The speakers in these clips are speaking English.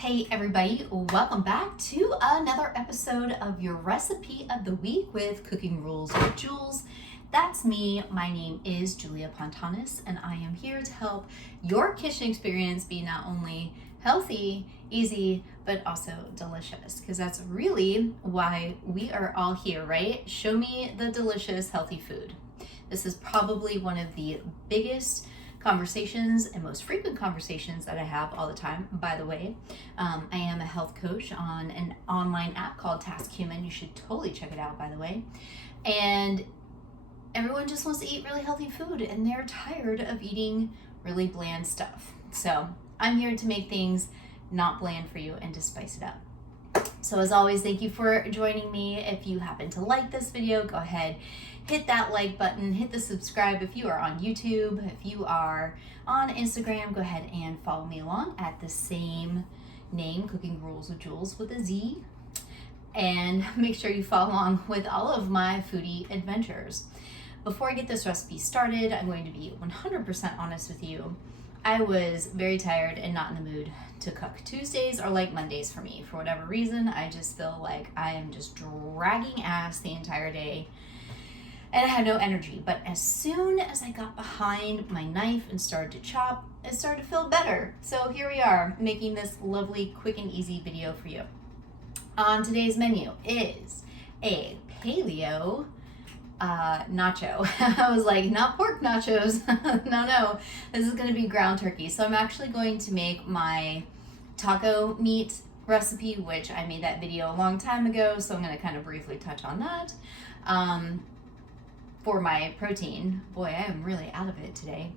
Hey everybody, welcome back to another episode of your recipe of the week with Cooking Rules with Jules. That's me. My name is Julia Pontanis and I am here to help your kitchen experience be not only healthy, easy, but also delicious, because that's really why we are all here, right? Show me the delicious, healthy food. This is probably one of the biggest conversations and most frequent conversations that I have all the time. By the way, I am a health coach on an online app called Task Human. You should totally check it out, by the way. And everyone just wants to eat really healthy food and they're tired of eating really bland stuff. So I'm here to make things not bland for you and to spice it up. So as always, thank you for joining me. If you happen to like this video, go ahead, hit that like button, hit the subscribe if you are on YouTube. If you are on Instagram, go ahead and follow me along at the same name, Cooking Rules with Jules with a Z. And make sure you follow along with all of my foodie adventures. Before I get this recipe started, I'm going to be 100% honest with you. I was very tired and not in the mood to cook. Tuesdays are like Mondays for me. For whatever reason, I just feel like I am just dragging ass the entire day and I had no energy. But as soon as I got behind my knife and started to chop, it started to feel better. So here we are, making this lovely, quick and easy video for you. On today's menu is a paleo nacho. I was like, not pork nachos. No, this is going to be ground turkey. So I'm actually going to make my taco meat recipe, which I made that video a long time ago. So I'm going to kind of briefly touch on that. For my protein, boy, I am really out of it today.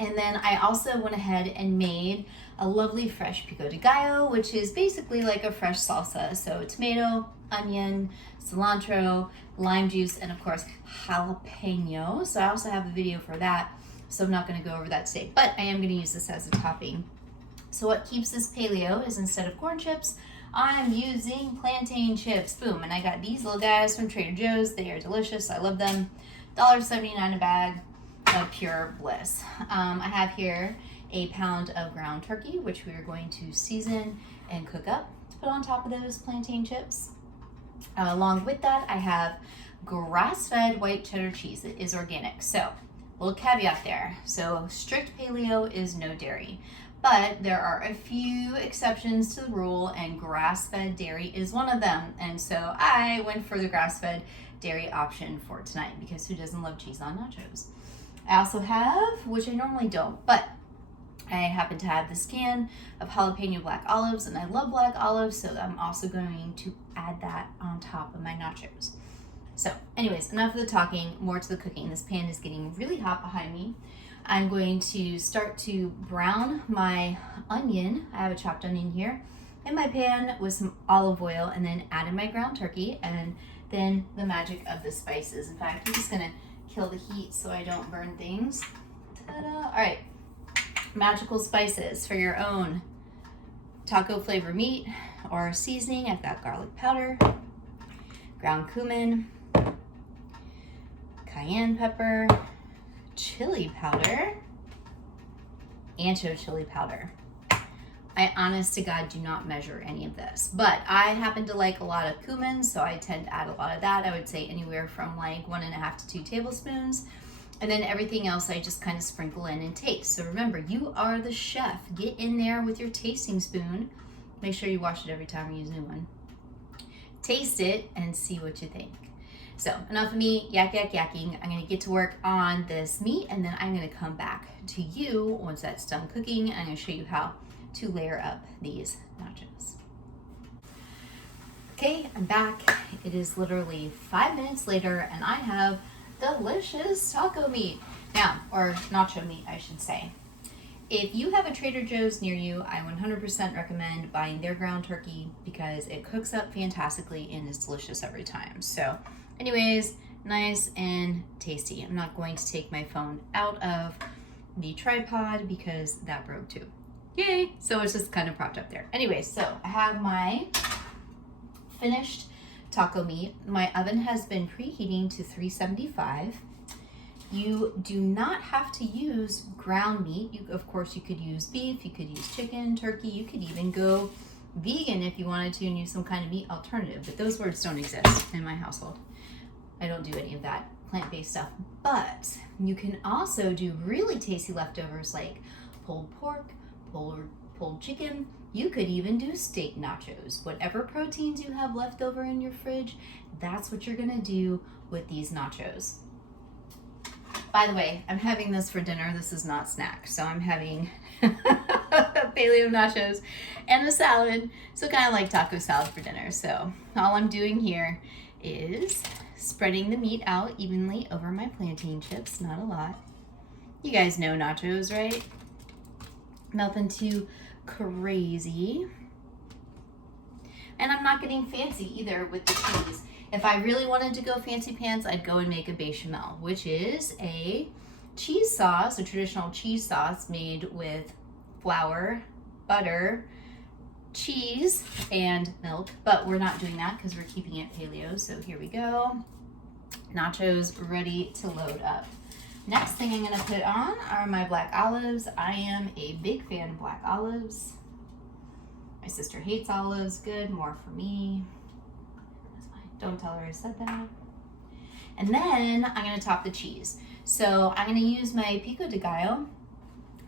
And then I also went ahead and made a lovely fresh pico de gallo, which is basically like a fresh salsa. So tomato, onion, cilantro, lime juice, and of course jalapeno. So I also have a video for that, so I'm not going to go over that today, but I am going to use this as a topping. So what keeps this paleo is, instead of corn chips, I'm using plantain chips. Boom. And I got these little guys from Trader Joe's. They are delicious. I love them. $1.79 a bag of pure bliss. I have here a pound of ground turkey, which we are going to season and cook up to put on top of those plantain chips. Along with that, I have grass-fed white cheddar cheese. It is organic. So, little caveat there. So, strict paleo is no dairy. But there are a few exceptions to the rule, and grass-fed dairy is one of them. And so I went for the grass-fed dairy option for tonight, because who doesn't love cheese on nachos? I also have, which I normally don't, but I happen to have this can of jalapeno black olives, and I love black olives, so I'm also going to add that on top of my nachos. So anyways, enough of the talking, more to the cooking. This pan is getting really hot behind me. I'm going to start to brown my onion. I have a chopped onion here in my pan with some olive oil, and then add in my ground turkey, and then the magic of the spices. In fact, I'm just gonna kill the heat so I don't burn things. Ta-da! All right, magical spices for your own taco flavor meat or seasoning. I've got garlic powder, ground cumin, cayenne pepper, chili powder, ancho chili powder. I honest to God do not measure any of this, but I happen to like a lot of cumin, so I tend to add a lot of that. I would say anywhere from like 1.5 to 2 tablespoons. And then everything else I just kind of sprinkle in and taste. So remember, you are the chef. Get in there with your tasting spoon. Make sure you wash it every time you use a new one. Taste it and see what you think. So enough of me yakking. I'm gonna get to work on this meat, and then I'm gonna come back to you once that's done cooking. I'm gonna show you how to layer up these nachos. Okay, I'm back. It is literally 5 minutes later, and I have delicious taco meat. Now, or nacho meat, I should say. If you have a Trader Joe's near you, I 100% recommend buying their ground turkey, because it cooks up fantastically and is delicious every time. So anyways, nice and tasty. I'm not going to take my phone out of the tripod because that broke too. Yay! So it's just kind of propped up there. Anyways, so I have my finished taco meat. My oven has been preheating to 375. You do not have to use ground meat. Of course, you could use beef, you could use chicken, turkey, you could even go vegan if you wanted to and use some kind of meat alternative, but those words don't exist in my household. I don't do any of that plant-based stuff. But you can also do really tasty leftovers like pulled pork, pulled chicken. You could even do steak nachos. Whatever proteins you have left over in your fridge, that's what you're gonna do with these nachos. By the way, I'm having this for dinner. This is not snack. So I'm having paleo nachos and a salad. So kind of like taco salad for dinner. So all I'm doing here is spreading the meat out evenly over my plantain chips. Not a lot. You guys know nachos, right? Nothing too crazy. And I'm not getting fancy either with the cheese. If I really wanted to go fancy pants, I'd go and make a bechamel, which is a cheese sauce, a traditional cheese sauce made with flour, butter, cheese, and milk. But we're not doing that because we're keeping it paleo. So here we go. Nachos ready to load up. Next thing I'm gonna put on are my black olives. I am a big fan of black olives. My sister hates olives. Good, more for me. Don't tell her I said that. And then I'm gonna top the cheese. So I'm gonna use my pico de gallo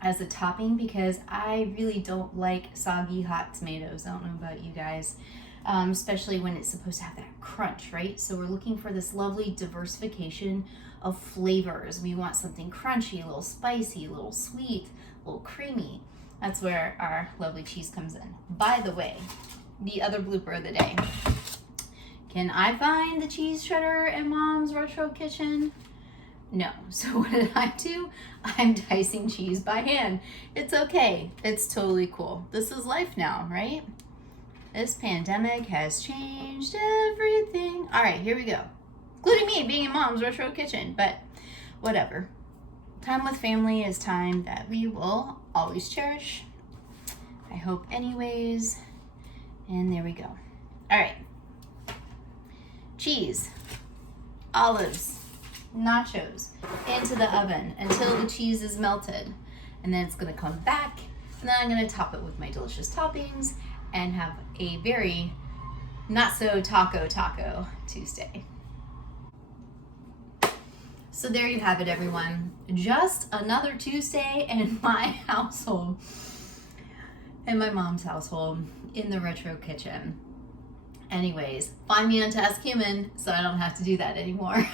as a topping because I really don't like soggy hot tomatoes. I don't know about you guys, especially when it's supposed to have that crunch, right? So we're looking for this lovely diversification of flavors. We want something crunchy, a little spicy, a little sweet, a little creamy. That's where our lovely cheese comes in. By the way, the other blooper of the day. Can I find the cheese shredder in Mom's retro kitchen? No. So what did I do? I'm dicing cheese by hand. It's okay. It's totally cool. This is life now, right? This pandemic has changed everything. All right, here we go. Including me being in Mom's retro kitchen, but whatever. Time with family is time that we will always cherish. I hope anyways. And there we go. All right. Cheese, olives, nachos into the oven until the cheese is melted. And then it's gonna come back, and then I'm gonna top it with my delicious toppings and have a very not so taco Tuesday. So there you have it, everyone. Just another Tuesday in my household, in my mom's household, in the retro kitchen. Anyways, find me on Task Human so I don't have to do that anymore.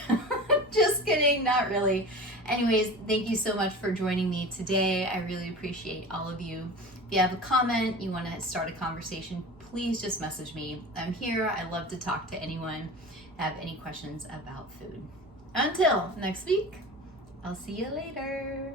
Just kidding, not really. Anyways, thank you so much for joining me today. I really appreciate all of you. If you have a comment, you want to start a conversation, please just message me. I'm here. I love to talk to anyone, have any questions about food. Until next week, I'll see you later.